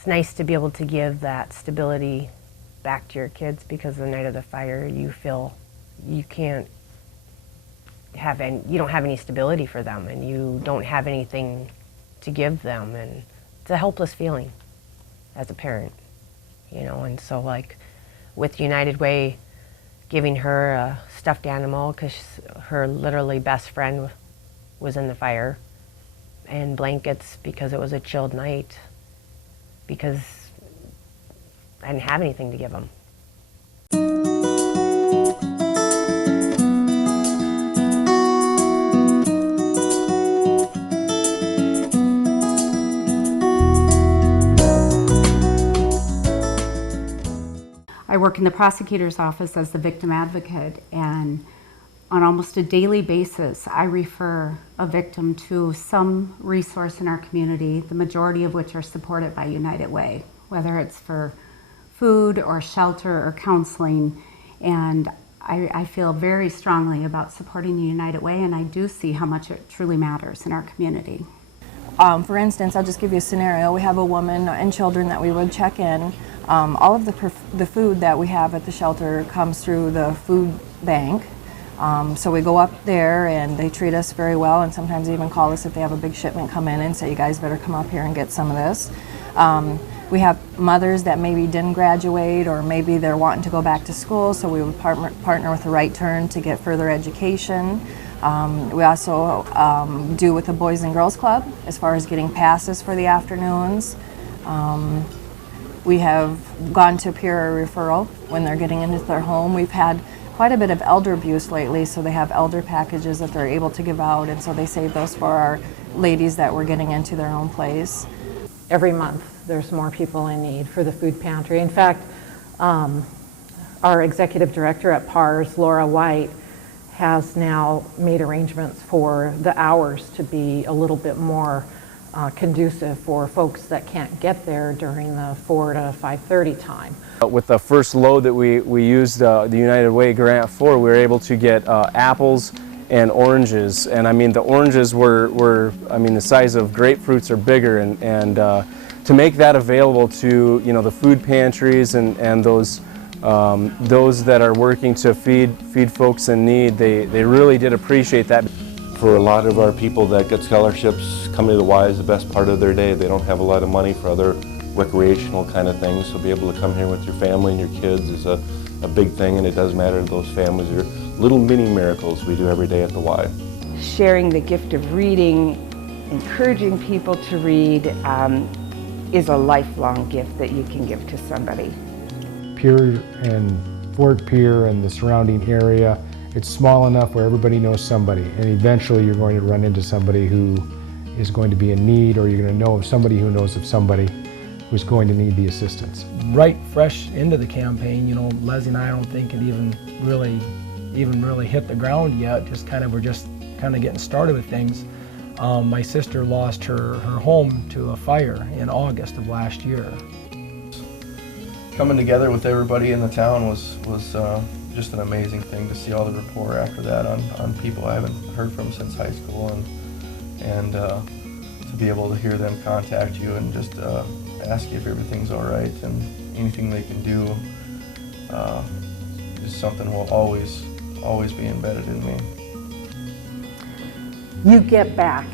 it's nice to be able to give that stability back to your kids, because the night of the fire you feel you can't have any, you don't have any stability for them, and you don't have anything to give them, and it's a helpless feeling as a parent, you know. And so like with United Way, giving her a stuffed animal because her literally best friend was in the fire, and blankets because it was a chilled night, because I didn't have anything to give them. I work in the prosecutor's office as the victim advocate, and on almost a daily basis, I refer a victim to some resource in our community, the majority of which are supported by United Way, whether it's for food or shelter or counseling. And I feel very strongly about supporting the United Way, and I do see how much it truly matters in our community. For instance, I'll just give you a scenario. We have a woman and children that we would check in. All of the food that we have at the shelter comes through the food bank. So we go up there and they treat us very well, and sometimes even call us if they have a big shipment come in and say, you guys better come up here and get some of this. We have mothers that maybe didn't graduate, or maybe they're wanting to go back to school, so we would partner with the Right Turn to get further education. We also do with the Boys and Girls Club as far as getting passes for the afternoons. We have gone to peer referral when they're getting into their home. We've had quite a bit of elder abuse lately, so they have elder packages that they're able to give out, and so they save those for our ladies that were getting into their own place. Every month there's more people in need for the food pantry. In fact, our executive director at PARS, Laura White, has now made arrangements for the hours to be a little bit more conducive for folks that can't get there during the 4 to 5:30 time. With the first load that we used the United Way grant for, we were able to get apples and oranges, and I mean the oranges were I mean the size of grapefruits or bigger, and to make that available to, you know, the food pantries and those that are working to feed folks in need, they really did appreciate that. For a lot of our people that get scholarships, coming to the Y is the best part of their day. They don't have a lot of money for other recreational kind of things, so be able to come here with your family and your kids is a big thing, and it does matter to those families. There are little mini miracles we do every day at the Y. Sharing the gift of reading, encouraging people to read is a lifelong gift that you can give to somebody. Pierre and Fort Pierre and the surrounding area, it's small enough where everybody knows somebody, and eventually you're going to run into somebody who is going to be in need, or you're going to know of somebody who knows of somebody who's going to need the assistance. Right fresh into the campaign, you know, Leslie and I don't think it even really hit the ground yet. We're just kind of getting started with things. My sister lost her home to a fire in August of last year. Coming together with everybody in the town was just an amazing thing to see all the rapport after that on people I haven't heard from since high school, and to be able to hear them contact you and just ask you if everything's all right and anything they can do is something will always be embedded in me. You get back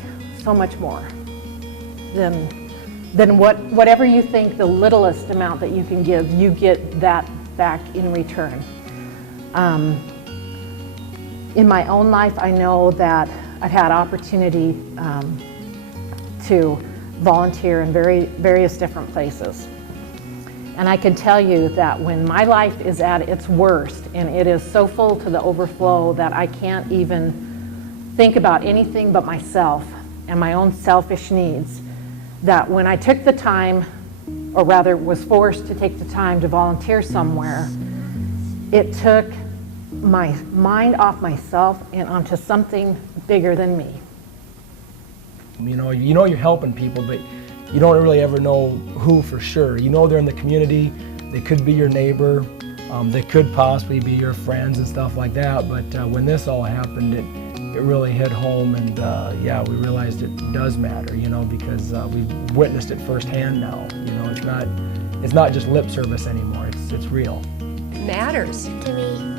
so much more than whatever you think the littlest amount that you can give, you get that back in return. In my own life, I know that I've had opportunity to volunteer in various different places. And I can tell you that when my life is at its worst and it is so full to the overflow that I can't even think about anything but myself and my own selfish needs, that when I took the time, or rather was forced to take the time to volunteer somewhere, it took my mind off myself and onto something bigger than me. You know you're helping people, but you don't really ever know who for sure. You know they're in the community, they could be your neighbor, that could possibly be your friends and stuff like that. But when this all happened, it really hit home, and yeah, we realized it does matter, you know, because we've witnessed it firsthand now. You know, it's not just lip service anymore. It's real. It matters. To me.